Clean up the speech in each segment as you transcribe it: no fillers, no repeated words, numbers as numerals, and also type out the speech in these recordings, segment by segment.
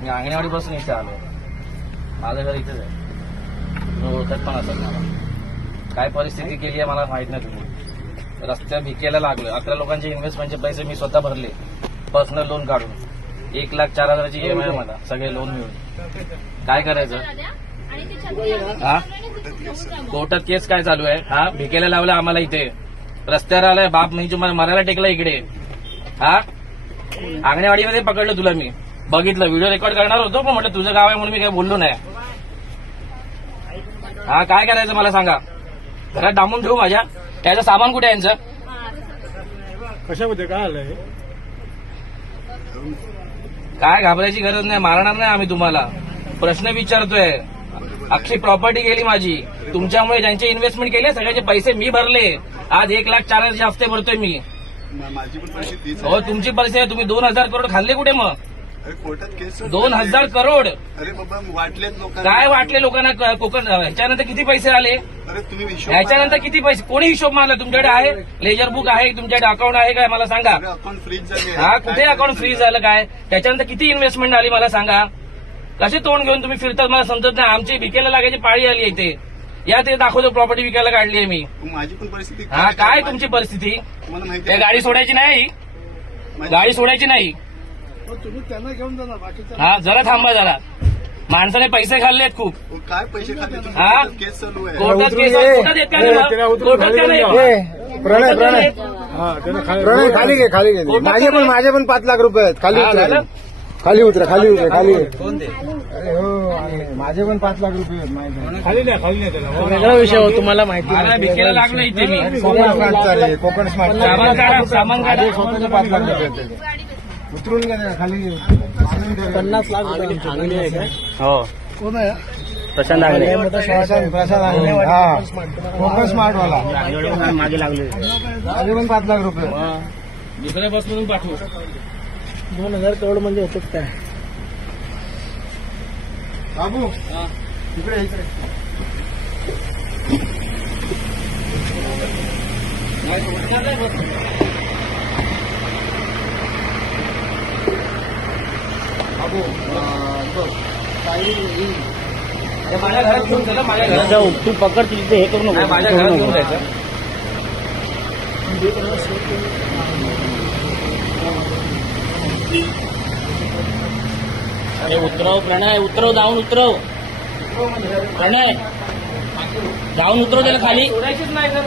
मी अंगणवाडीपासून इथे आलो. माझं घर इथेच आहे. तुम्ही ओळखत पण असेल मला. काय परिस्थिती केली आहे मला माहित नाही. तुम्ही रस्त्या भिकेला लागलोय. 11 लोकांचे इन्व्हेस्टमेंटचे पैसे मी स्वतः भरले, पर्सनल लोन काढून. 1,04,000ची EMI मला, सगळे लोन मिळून. काय करायचं? हा, कोर्टात केस काय चालू आहे? हा, भिकेला लावलं आम्हाला इथे. रस्त्यावर आलाय बाप म्हणजे तुम्हाला मरायला टेकला इकडे. हा, अंगणवाडीमध्ये पकडलं तुला मी. बघितलं, व्हिडिओ रेकॉर्ड करणार होतो पण म्हटलं तुझं गाव आहे म्हणून मी काही बोललो नाही. हा, काय करायचं मला सांगा? घरात डांबून ठेवू माझ्या? त्याचं सामान कुठे आहे यांचं? कशामध्ये काय आलंय? काय घाबरायची गरज नाही, मारणार नाही आम्ही तुम्हाला. प्रश्न विचारतोय. अख्खी प्रॉपर्टी गेली माझी तुमच्यामुळे. ज्यांचे इन्व्हेस्टमेंट केले सगळ्याचे पैसे मी भरले. आज 1,04,000चे हफ्ते भरतोय मी. माझी पण परिस्थिती हो, तुमची परिस्थिती आहे. तुम्ही 2,000 करोड खाल्ले कुठे मग? कोर्टात केस 2,000 करोड अरे बाबा वाटलेत लोक. काय वाटले लोकांना? कोकण ह्याच्यानंतर किती पैसे आले? अरे तुम्ही हिशोब ह्याच्यानंतर किती पैसे? कोणी हिशोब मारला? तुमच्याकडे आहे लेजर बुक आहे? तुमच्याकडे अकाउंट आहे काय मला सांगा? अकाउंट फ्रीज झाले. हा, कुठे अकाउंट फ्रीज झालं काय? त्याच्यानंतर किती इन्व्हेस्टमेंट आली मला सांगा? कसे तोंड घेऊन तुम्ही फिरतात मला समजत नाही. आमची विकायला लागायची पाळी आली इथे. या ते दाखवतो प्रॉपर्टी विकायला काढली आहे मी. माझी पण परिस्थिती हा, काय तुमची परिस्थिती? तुम्हाला माहिती काय गाडी सोडायची नाही? गाडी सोडायची नाही. तुम्ही त्यांना घेऊन जा ना. बाकीच्या हा, जरा थांबा जरा. माणसाने पैसे खाल्लेत खूप. काय पैसे खाते हा? तुम्ही? केस चालू आहे. कोर्टात केस आहे. कोर्टात येत का नाही? कोर्टात का नाही? प्रणय हा, प्रणय खाली घे, खाली घे. माझे पण 5 लाख रुपये आहेत. खाली हा, उतरा, झालं? खाली उतरा, खाली उतरा, खाली. कोण ते? अरे हो, माझे पण 5 लाख रुपये आहेत. माहिती खाली नाही त्याला वेगळा विषय हो, तुम्हाला माहिती मला भिकेला लागलो इथे मी. कोकण स्मार्ट चालेल. कोकण स्मार्ट सामान काढा, सामान काढा. स्वतःचे 5 लाख रुपये आहेत त्याचे. उतरून घ्या त्याला, खाली घे. 50 लाख रुपये. हो, कोण आहे? प्रशांत आगले. प्रसाद आंगणे. हा, कोकण स्मार्ट वाला. मागे लागले. माझे पण 5 लाख रुपये. दुसऱ्या बसमधून पाठवू. 2,000 करोड म्हणजे होतं काय? बाबू इकडे इकडे. बाबू माझ्या घरात घेऊन चला. माझ्या घरात तू पकड तिथे हे करू नको. माझ्या घरात घेऊन जायचं. अरे उतरव प्रणय, उतरव, जाऊन उतरव. प्रणय जाऊन उतरव त्याला खाली. सोडायचीच नाही तर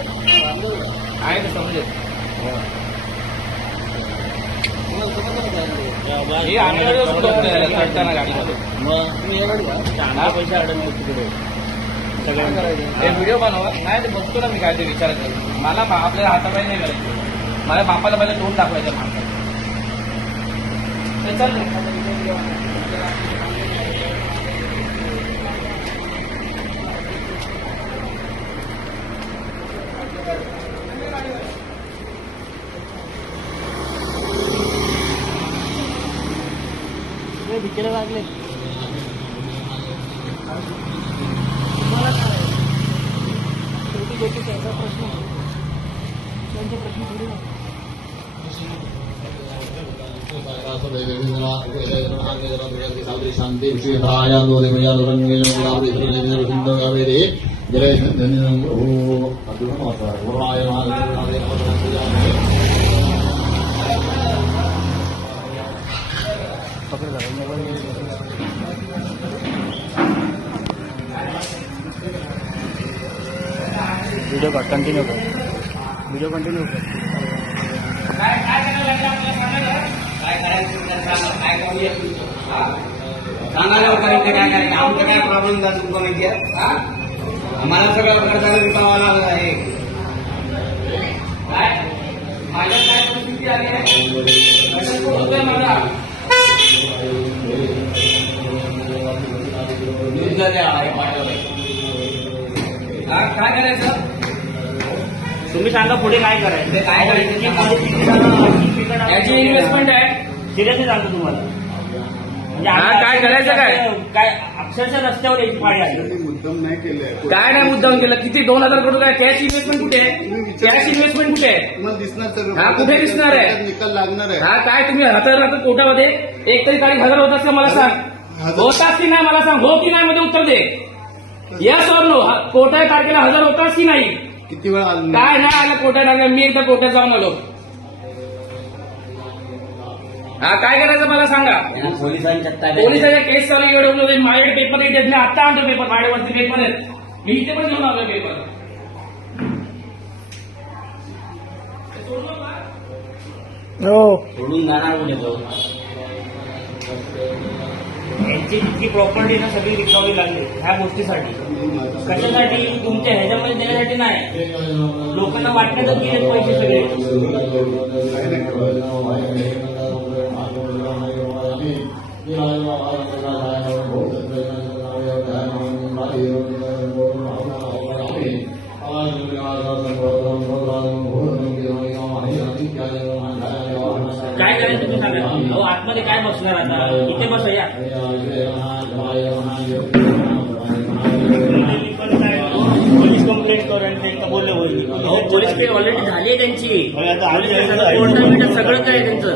आहे ना समजेल. हे अंगणवाडीवर सुद्धा होतं चढताना गाडीमध्ये. मग चांगला पैसे अडवले तिकडे सगळ्यांना. हे व्हिडिओ बनवा. नाही ते बघतो ना मी काय ते विचार करतो. मला आपल्याला हातापाय नाही करायचं. माझ्या बापाला पहिला तोंड दाखवायचं माणसाला. ते चल भिकेला लागले. शांति व्हिडिओ कंटिन्यू कर. व्हिडिओ कंटिन्यू कर. सांगायला करायचं काय करायचं? आमचं काय प्रॉब्लेम झाला तुमचा माहिती आहे? आम्हाला सगळं खर्चाला विकावा लागला आहे. माझ्या काय परिस्थिती आली आहे? कसं होतंय मला? काय करायचं? तुम्ही सांगा पुढे काय करायचं. काय करायचं? याची इन्व्हेस्टमेंट आहे. सिरियसली सांगतो तुम्हाला. म्हणजे काय करायचं काय? काय अक्षरशः रस्त्यावर एक पाडी आली. त्यांनी मुद्दाम नाही केलंय. काय नाही मुद्दाम केलं? किती 2,000 करोड काय? कॅश इन्व्हेस्टमेंट कुठे आहे? कॅश इन्व्हेस्टमेंट कुठे आहे? तुम्हाला दिसणार सर. हा, कुठे दिसणार आहे? निकाल लागणार आहे. हा, काय तुम्ही हातात राहतात कोर्टामध्ये? एक तरी गाडी हजर होतात का मला सांग? होतास की नाही मला सांग, हो की नाही मध्ये उत्तर दे. यस और नो. कोर्टाच्या तारखेला हजर होतास की नाही? किती वेळा आलो काय नाही आलं कोर्टात तारखेला. मी एकदा कोर्टात जाऊन आलो. हा काय करायचं मला सांगा. पोलिसांच्या केस चालू एवढं माझ्याकडे पेपर येत नाही. आता आणतो पेपर, माझ्यावरती पेपर आहेत. मी इथे पण घेऊन आलो पेपर. हो सोडून जाणार कुठे तो. यांची जितकी प्रॉपर्टी ना सगळी रिकव्हरी लागली ह्या गोष्टीसाठी. कशासाठी? तुमच्या ह्याच्यामध्ये देण्यासाठी नाही. लोकांना वाटण्यातच गेले पैसे सगळे. काय करायचं तुम्ही सांगा. अहो आतमध्ये काय बसणार आता. इथे बसा या. पोलीस कंप्लेंट करून बोलले होईल. पोलीस केस ऑलरेडी झाली आहे त्यांची. आता कोर्टात सगळं काय त्यांचं.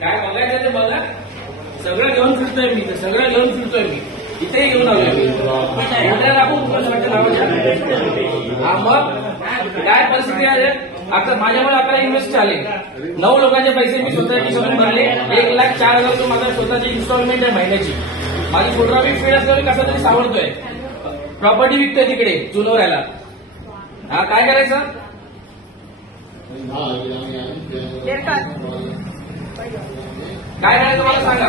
काय बघायचं ते बघा. सगळं घेऊन फिरतोय मी. सगळं घेऊन फिरतोय मी. इथेही घेऊन आलोय. हा मग काय परिस्थिती आहे. आता माझ्यामुळे आता इन्व्हेस्ट झाले. 9 लोकांचे पैसे मी स्वतःच्या खिशातून भरले. 1,04,000 रुपये माझा स्वतःची इन्स्टॉलमेंट आहे महिन्याची. माझी फोटोग्राफी फीड असलं मी कसा तरी सावरतोय. प्रॉपर्टी विकतोय तिकडे चुनोऱ्याला. हा काय करायचं. काय करायचं मला सांगा.